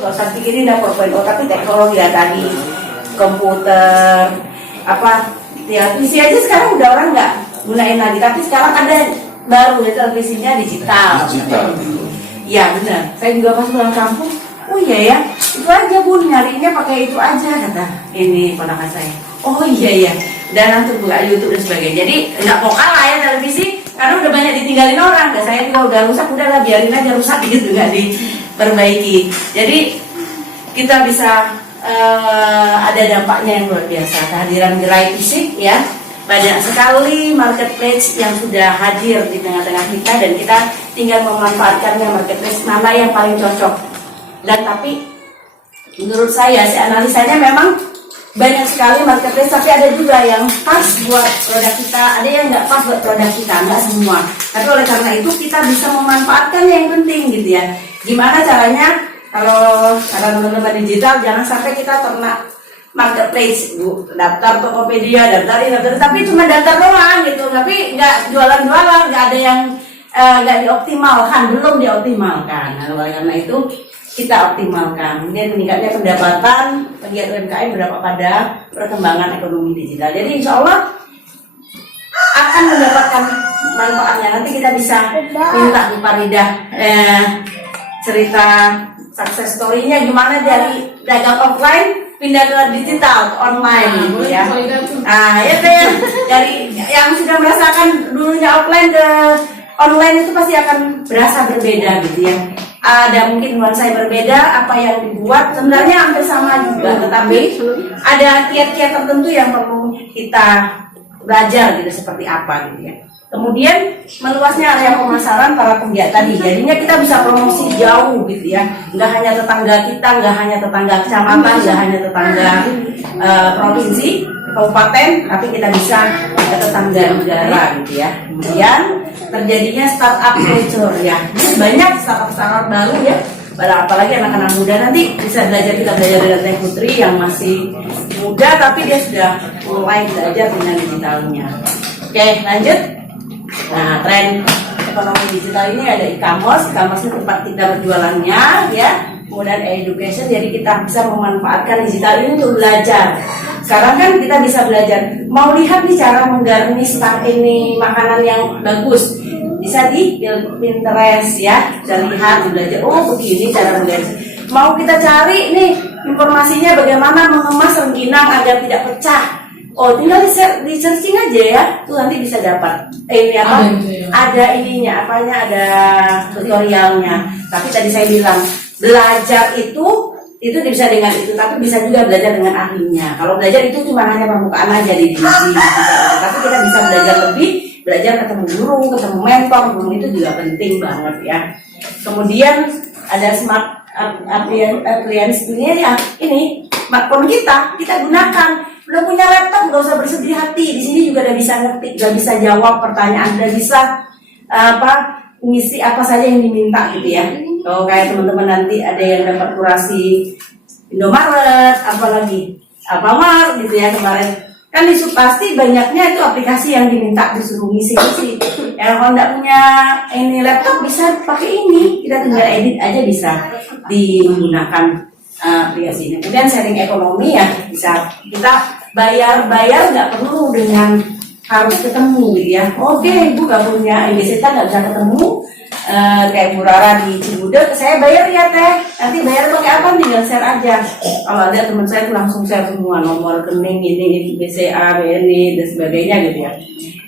nggak usah pikirin dah 4.0, tapi teknologi ya tadi, komputer, apa, ya PC aja sekarang udah orang nggak gunain lagi, tapi sekarang ada baru ya televisinya digital. Iya benar, saya juga pas pulang kampung, oh iya ya, itu aja Bun, nyarinya pakai itu aja, kata ini ponakan saya. Oh iya, dan langsung buka YouTube dan sebagainya. Jadi nggak mau kalah ya televisi, karena udah banyak ditinggalin orang. Dan saya juga udah rusak, udahlah biarin aja rusak gitu, nggak diperbaiki. Jadi kita bisa ada dampaknya yang luar biasa. Kehadiran gerai fisik ya, banyak sekali marketplace yang sudah hadir di tengah-tengah kita, dan kita tinggal memanfaatkannya marketplace mana yang paling cocok. Dan tapi menurut saya, analisanya memang banyak sekali marketplace, tapi ada juga yang pas buat produk kita, ada yang nggak pas buat produk kita, nggak semua. Tapi oleh karena itu kita bisa memanfaatkan yang penting gitu ya. Gimana caranya? Kalau teman-teman digital, jangan sampai kita ternak marketplace, Bu. Daftar Tokopedia, daftar, tapi cuma daftar doang gitu, tapi nggak jualan-jualan, nggak ada yang nggak dioptimalkan, belum dioptimalkan. Nah, oleh karena itu kita optimalkan, kemudian meningkatnya pendapatan pegiat UMKM berdampak pada perkembangan ekonomi digital. Jadi insya Allah akan mendapatkan manfaatnya. Nanti kita bisa minta Bu Faridah cerita success story-nya gimana dari dagang offline pindah ke digital, ke online gitu ya. Nah ya dari yang sudah merasakan dulunya offline ke online itu pasti akan berasa berbeda gitu ya. Ada mungkin nuansa yang berbeda, apa yang dibuat sebenarnya hampir sama juga, tetapi ada kiat-kiat tertentu yang perlu kita belajar gitu, seperti apa gitu ya. Kemudian meluasnya area pemasaran para penggiat tadi, jadinya kita bisa promosi jauh gitu ya, nggak hanya tetangga kita, nggak hanya tetangga kecamatan, nggak hanya tetangga provinsi, kabupaten, tapi kita bisa ke tetangga negara gitu ya. Kemudian terjadinya startup culture ya, banyak startup baru ya, apalagi anak-anak muda nanti bisa belajar, kita belajar dari Teh Putri yang masih muda tapi dia sudah mulai belajar dengan digitalnya. Oke, lanjut. Nah, tren ekonomi digital ini ada e-commerce itu tempat kita berjualannya ya. Kemudian education, jadi kita bisa memanfaatkan digital ini untuk belajar. Sekarang kan kita bisa belajar, mau lihat nih cara menggarnish ini makanan yang bagus, bisa di Pinterest ya, bisa lihat, belajar, oh begini cara menggarnish. Mau kita cari nih informasinya bagaimana mengemas rengginang agar tidak pecah, oh tinggal di searching aja ya, tuh nanti bisa dapat ini apa, ada ininya, apanya, ada tutorialnya. Tapi tadi saya bilang belajar itu bisa dengan itu, tapi bisa juga belajar dengan ahlinya. Kalau belajar itu cuma hanya permukaan aja di tapi kita bisa belajar lebih, belajar ketemu guru, ketemu mentor, guru itu juga penting banget ya. Kemudian ada smart appliance ya, ini smartphone kita gunakan. Udah punya laptop, nggak usah bersedih hati. Di sini juga udah bisa ngetik, udah bisa jawab pertanyaan, udah bisa ngisi apa saja yang diminta gitu ya. Kalau kayak teman-teman nanti ada yang dapat kurasi Indomaret, apalagi Alfamart gitu ya kemarin, kan pasti banyaknya itu aplikasi yang diminta disuruh ngisi-ngisi. Kalau nggak punya ini laptop bisa pakai ini, kita tinggal edit aja bisa digunakan aplikasi ini. Kemudian sharing ekonomi ya, bisa kita bayar nggak perlu dengan harus ketemu gitu ya. Oke, Ibu nggak punya IBC nggak bisa ketemu. Kayak Bu Rara di Cibudek, saya bayar ya Teh, nanti bayar pakai apa, tinggal share aja. Kalau ada teman saya tuh langsung share semua nomor rekening ini BCA, BNI dan sebagainya gitu ya.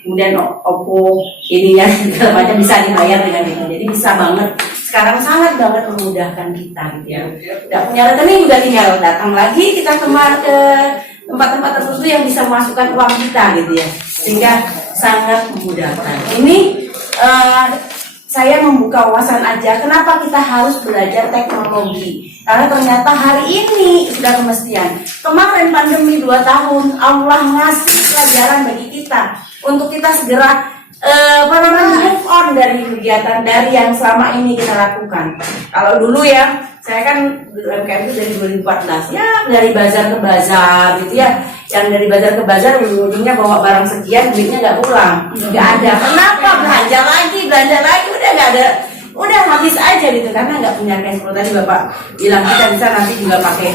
Kemudian Oppo ininya segala macam bisa dibayar dengan itu, jadi bisa banget. Sekarang sangat banget memudahkan kita gitu ya. Tidak punya rekening juga tinggal datang lagi kita ke tempat-tempat tertentu yang bisa memasukkan uang kita gitu ya, sehingga sangat memudahkan. Ini saya membuka wawasan aja, kenapa kita harus belajar teknologi? Karena ternyata hari ini sudah kemestian. Kemarin pandemi 2 tahun, Allah ngasih pelajaran bagi kita untuk kita segera move on dari kegiatan dari yang selama ini kita lakukan. Kalau dulu ya, saya kan UMKM itu dari 2014 ya, dari bazar ke bazar gitu ya. Yang dari bazar ke bazar ujung-ujungnya bawa barang sekian, duitnya nggak pulang, nggak ada. Kenapa? Belanja lagi, udah nggak ada udah habis aja gitu karena nggak punya cash flow. Tadi Bapak bilang kita bisa nanti juga pakai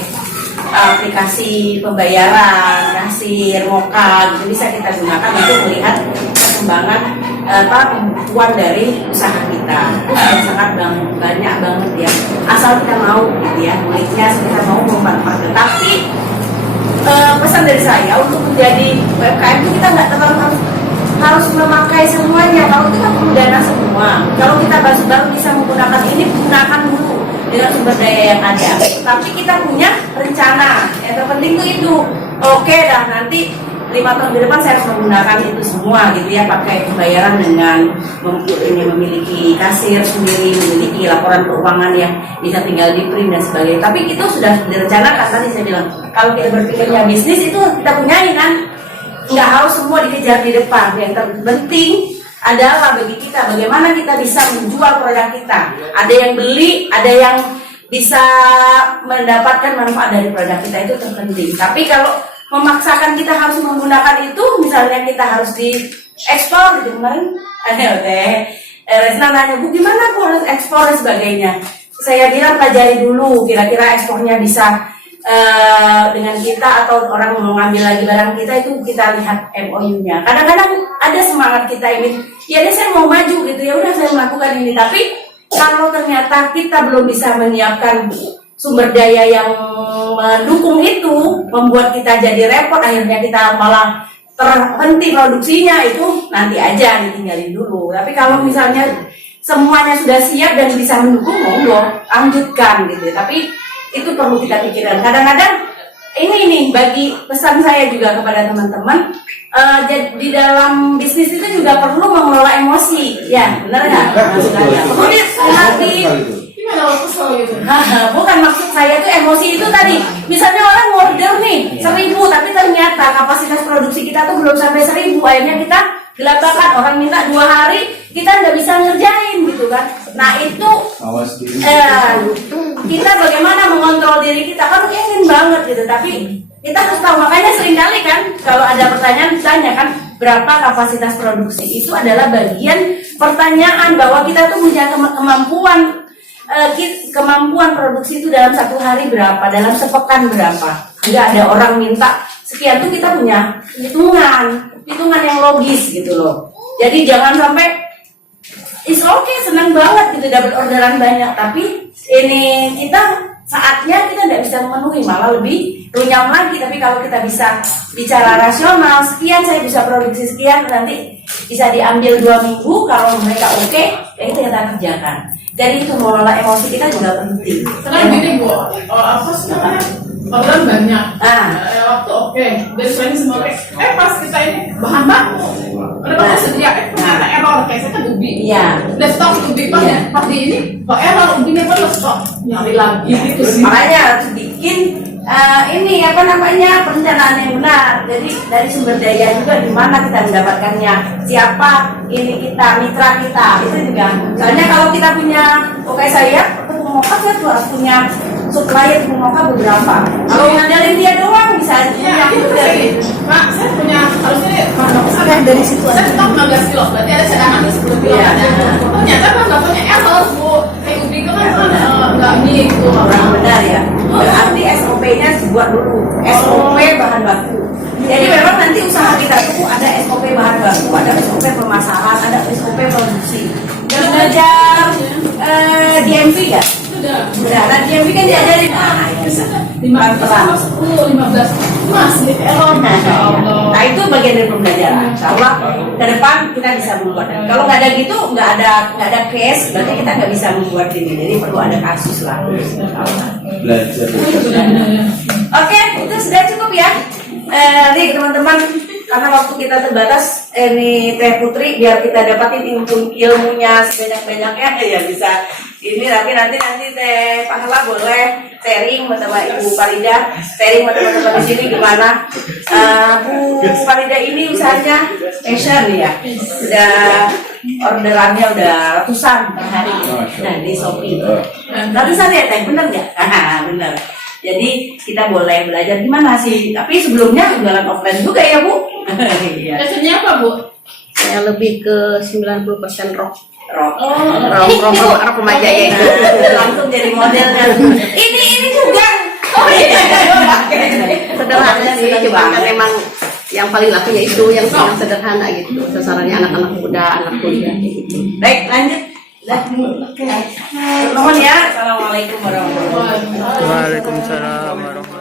aplikasi pembayaran, kasir, moka gitu bisa kita gunakan untuk melihat perkembangan pembukuan dari usaha kita. Itu sangat banyak banget ya. Asal kita mau gitu ya, muliknya kita mau memanfaatkan. Tapi pesan dari saya untuk menjadi UMKM itu kita nggak terlalu harus memakai semuanya. Kalau kita perlu dana semua, kalau kita baru bisa menggunakan ini, gunakan dulu dengan sumber daya yang ada. Tapi kita punya rencana. Yang terpenting itu oke dah nanti 5 tahun ke depan saya harus menggunakan itu semua gitu ya, pakai pembayaran dengan memiliki kasir sendiri, memiliki laporan keuangan yang bisa tinggal di print dan sebagainya. Tapi itu sudah direncanakan. Tadi saya bilang kalau kita berpikirnya bisnis itu kita punyai kan, nggak harus semua dikejar di depan. Yang terpenting adalah bagi kita bagaimana kita bisa menjual produk kita. Ada yang beli, ada yang bisa mendapatkan manfaat dari produk kita, itu terpenting. Tapi kalau memaksakan kita harus menggunakan itu, misalnya kita harus diekspor gitu kemarin ada Resna nanya, Bu gimana aku harus ekspor dan sebagainya. Saya bilang pelajari dulu kira-kira ekspornya bisa dengan kita atau orang mau ngambil lagi barang kita, itu kita lihat MOU-nya. Kadang-kadang ada semangat kita ini, ya deh saya mau maju gitu, ya udah saya melakukan ini. Tapi kalau ternyata kita belum bisa menyiapkan sumber daya yang mendukung itu, membuat kita jadi repot, akhirnya kita malah terhenti produksinya, itu nanti aja ditinggalin dulu. Tapi kalau misalnya semuanya sudah siap dan bisa mendukung, monggo lanjutkan gitu. Tapi itu perlu kita pikirkan. Kadang-kadang ini bagi pesan saya juga kepada teman-teman, di dalam bisnis itu juga perlu mengelola emosi, ya benar nggak? Perlu di bukan, maksud saya itu emosi itu tadi. Misalnya orang order nih 1.000, tapi ternyata kapasitas produksi kita tuh belum sampai 1.000. Akhirnya kita gelabakan, orang minta 2 hari, kita nggak bisa ngerjain gitu kan. Nah itu kita bagaimana mengontrol diri kita, kan ingin banget gitu, tapi kita harus tahu. Makanya seringkali kan kalau ada pertanyaan ditanya kan berapa kapasitas produksi, itu adalah bagian pertanyaan bahwa kita tuh punya kemampuan produksi itu dalam 1 hari berapa, dalam sepekan berapa. Nggak ada orang minta sekian, tuh kita punya hitungan yang logis gitu loh. Jadi jangan sampai it's okay, senang banget gitu dapat orderan banyak, tapi ini kita saatnya kita tidak bisa memenuhi, malah lebih runyam lagi. Tapi kalau kita bisa bicara rasional, sekian saya bisa produksi sekian, nanti bisa diambil 2 minggu, kalau mereka oke, ya itu yang kita kerjakan. Jadi itu mengelola emosi kita juga penting. Sekarang gini Bu, apa sih namanya? Orderan banyak, waktu oke, dari selain semua pas kita ini bahan baku, udah sedia, ternyata error, kayak saya kan ubi, udah stok ubi, pas di ini kok error, ubinya belum stok, nyari lagi gitu sih. Makanya harus bikin ini apa namanya, perencanaan yang benar. Jadi dari sumber daya juga di mana kita mendapatkannya, siapa ini kita, mitra kita, itu juga. Soalnya kalau kita punya, saya harus punya supplier Mumoka beberapa. Kalau ngandelin dia doang bisa punya Pak, saya punya harusnya dari situ saya stok 15 kilo, berarti ada cadangan 10 kilo. Ternyata kan nggak punya error Bu, kayak ubi itu kan nggak gitu. Orang benar ya. Berarti SOP-nya dibuat dulu. SOP bahan baku. Jadi memang nanti usaha kita itu ada SOP bahan baku, ada SOP pemasaran, ada SOP produksi. Dan belajar DMV ya. Udah, nah DMV kan diajarin. Nah, 10, 15 masih error. Nah itu bagian dari pembelajaran. Insya Allah ke depan kita bisa membuat. Kalau nggak ada gitu, nggak ada case, berarti kita nggak bisa membuat ini. Jadi perlu ada kasus lah. Belajar. Oke, itu sudah cukup ya. Nih teman-teman, karena waktu kita terbatas, ini Teh Putri biar kita dapatin ilmunya sebanyak-banyaknya ya bisa. Ini nanti Teh Pahala boleh sharing bersama Ibu Farida, sharing sama teman-teman di sini gimana. Bu Farida ini usahanya fashion ya, sudah orderannya udah ratusan per hari, nah di Shopee. Ratusan ya Teh, bener nggak? Bener. Jadi kita boleh belajar gimana sih. Tapi sebelumnya jualan offline juga ya Bu. Fashionnya apa Bu? Saya lebih ke 90% rok. Rok remaja ya itu. langsung jadi model kan. Ini juga. Oh iya. Sederhana sih, cuma kan memang yang paling laku ya itu yang sederhana gitu. Sasarannya anak-anak muda, anak kuliah gitu. Baik, lanjut. Oke. Nuhun ya. Assalamualaikum warahmatullahi wabarakatuh. Waalaikumsalam warahmatullahi wabarakatuh.